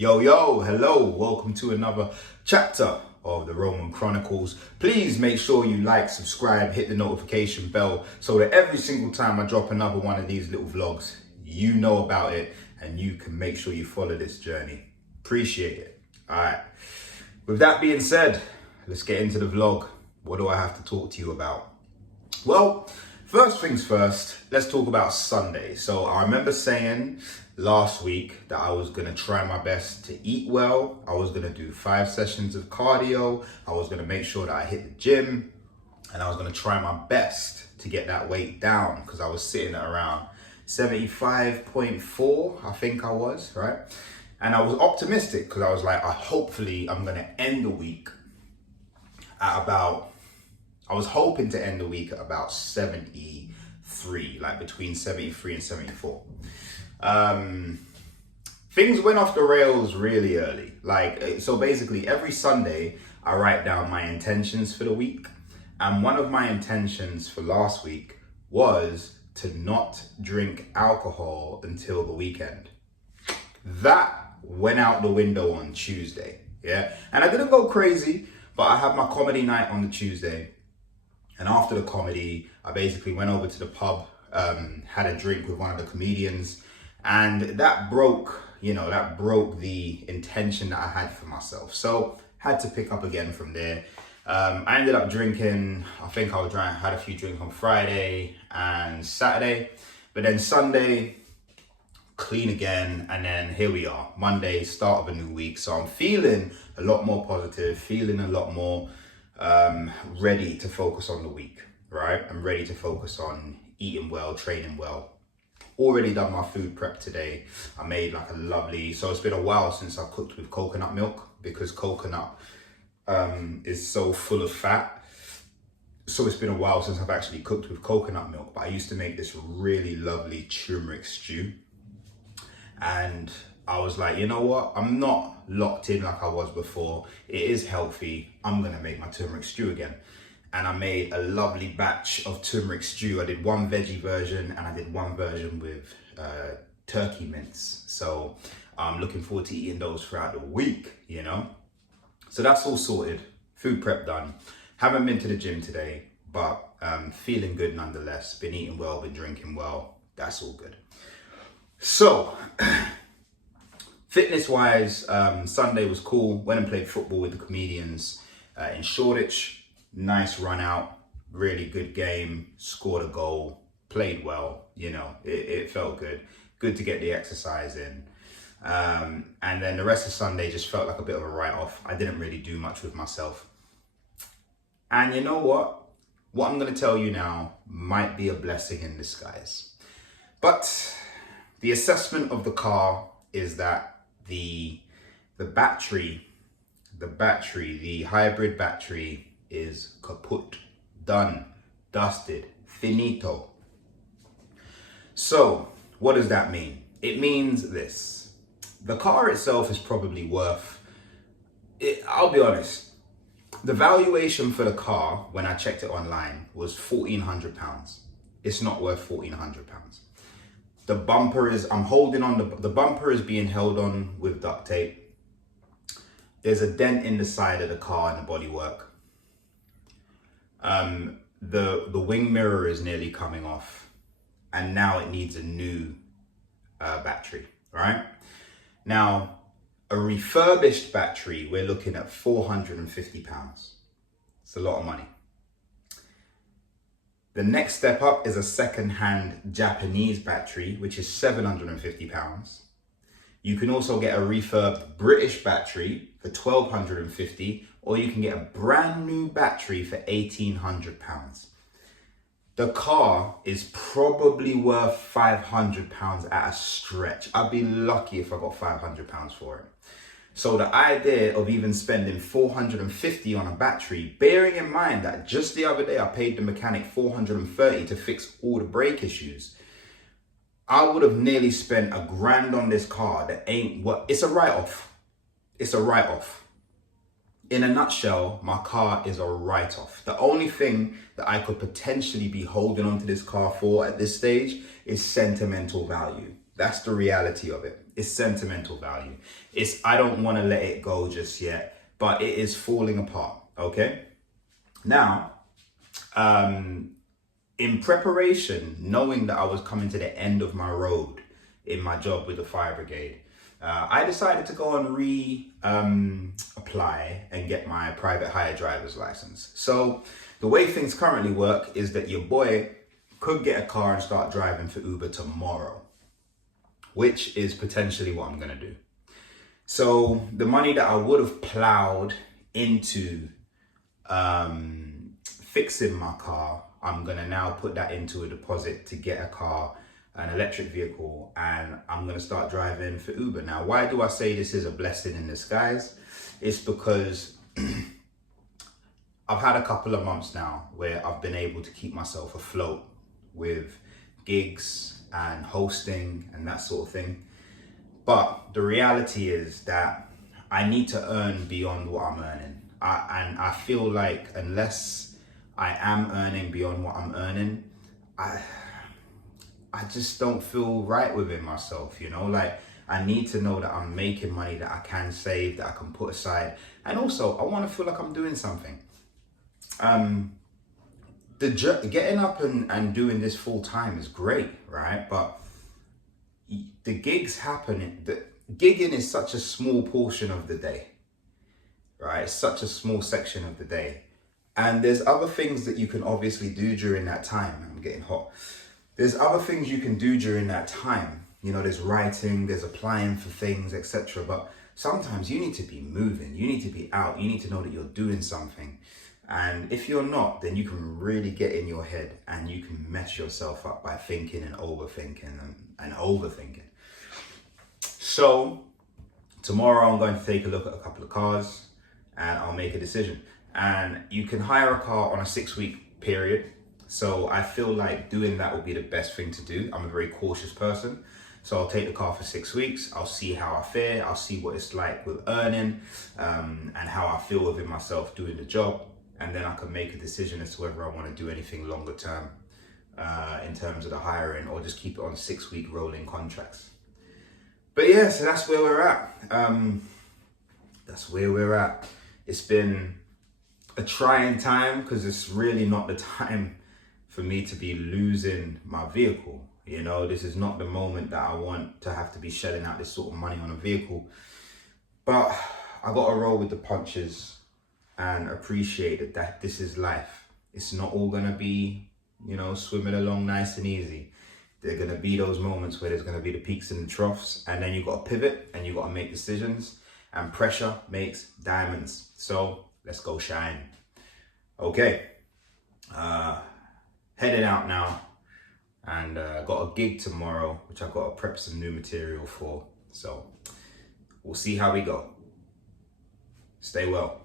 Yo, hello, welcome to another chapter of the Roman Chronicles. Please make sure you like, subscribe, hit the notification bell so that every single time I drop another one of these little vlogs, you know about it and you can make sure you follow this journey. Appreciate it. All right, with that being said, let's get into the vlog. What do I have to talk to you about? Well, first things first, let's talk about Sunday. So I remember saying last week that I was gonna try my best to eat well. I was gonna do 5 sessions of cardio. I was gonna make sure that I hit the gym, and I was gonna try my best to get that weight down because I was sitting at around 75.4, I think I was, right? And I was optimistic because I was like, hopefully I'm gonna end the week at about, I was hoping to end the week at about 73, like between 73 and 74. Things went off the rails really early. So basically every Sunday I write down my intentions for the week. And one of my intentions for last week was to not drink alcohol until the weekend. That went out the window on Tuesday. Yeah. And I didn't go crazy, but I had my comedy night on the Tuesday. And after the comedy, I basically went over to the pub, had a drink with one of the comedians, and that broke the intention that I had for myself. So had to pick up again from there. I ended up drinking, I think had a few drinks on Friday and Saturday, but then Sunday, clean again, and then here we are, Monday, start of a new week. So I'm feeling a lot more positive, feeling a lot more ready to focus on the week, right? I'm ready to focus on eating well, training well. Already done my food prep today. I made so it's been a while since I cooked with coconut milk because coconut is so full of fat. So it's been a while since I've actually cooked with coconut milk, but I used to make this really lovely turmeric stew. And I was like, you know what? I'm not locked in like I was before. It is healthy. I'm gonna make my turmeric stew again. And I made a lovely batch of turmeric stew. I did one veggie version and I did one version with turkey mince. So I'm looking forward to eating those throughout the week, you know? So that's all sorted. Food prep done. Haven't been to the gym today, but feeling good nonetheless. Been eating well, been drinking well. That's all good. So, fitness-wise, Sunday was cool. Went and played football with the comedians in Shoreditch. Nice run out, really good game, scored a goal, played well, it felt good. Good to get the exercise in. And then the rest of Sunday just felt like a bit of a write-off. I didn't really do much with myself. And you know what? What I'm going to tell you now might be a blessing in disguise. But the assessment of the car is that the hybrid battery is kaput, done, dusted, finito. So what does that mean? It means this. The car itself is probably worth, I'll be honest, the valuation for the car when I checked it online was £1,400. It's not worth £1,400. The bumper is, I'm holding on, the bumper is being held on with duct tape. There's a dent in the side of the car and the bodywork. The wing mirror is nearly coming off, and now it needs a new battery, right? Now, a refurbished battery, we're looking at £450. It's a lot of money. The next step up is a second-hand Japanese battery, which is £750. You can also get a refurbed British battery for £1,250, or you can get a brand new battery for £1,800. The car is probably worth £500 at a stretch. I'd be lucky if I got £500 for it. So the idea of even spending £450 on a battery, bearing in mind that just the other day I paid the mechanic $430 to fix all the brake issues, I would have nearly spent £1,000 on this car that ain't what, it's a write-off. It's a write-off. In a nutshell, my car is a write-off. The only thing that I could potentially be holding onto this car for at this stage is sentimental value. That's the reality of it. It's sentimental value. I don't want to let it go just yet, but it is falling apart. Okay. Now, in preparation, knowing that I was coming to the end of my road in my job with the fire brigade, I decided to go and apply and get my private hire driver's license. So the way things currently work is that your boy could get a car and start driving for Uber tomorrow, which is potentially what I'm going to do. So the money that I would have plowed into fixing my car, I'm going to now put that into a deposit to get a car, an electric vehicle, and I'm going to start driving for Uber. Now, why do I say this is a blessing in disguise? It's because I've had a couple of months now where I've been able to keep myself afloat with gigs and hosting and that sort of thing. But the reality is that I need to earn beyond what I'm earning. And I feel like unless I am earning beyond what I'm earning, I just don't feel right within myself, you know? Like, I need to know that I'm making money that I can save, that I can put aside. And also, I want to feel like I'm doing something. Getting up and doing this full time is great, right? But the gigs happening, gigging is such a small portion of the day, right? It's such a small section of the day. And there's other things that you can obviously do during that time. I'm getting hot. There's other things you can do during that time. You know, there's writing, there's applying for things, etc. But sometimes you need to be moving. You need to be out. You need to know that you're doing something. And if you're not, then you can really get in your head and you can mess yourself up by thinking and overthinking and overthinking. So tomorrow I'm going to take a look at a couple of cars and I'll make a decision. And you can hire a car on a 6-week period. So I feel like doing that will be the best thing to do. I'm a very cautious person. So I'll take the car for 6 weeks. I'll see how I fare. I'll see what it's like with earning and how I feel within myself doing the job. And then I can make a decision as to whether I want to do anything longer term in terms of the hiring or just keep it on 6-week rolling contracts. But yeah, so that's where we're at. It's been a trying time because it's really not the time for me to be losing my vehicle. You know, this is not the moment that I want to have to be shelling out this sort of money on a vehicle. But I got to roll with the punches and appreciate that this is life. It's not all gonna be, you know, swimming along nice and easy. There are gonna be those moments where there's gonna be the peaks and the troughs, and then you gotta pivot and you gotta make decisions, and pressure makes diamonds. So let's go shine. Okay, heading out now, and got a gig tomorrow, which I've got to prep some new material for. So we'll see how we go. Stay well.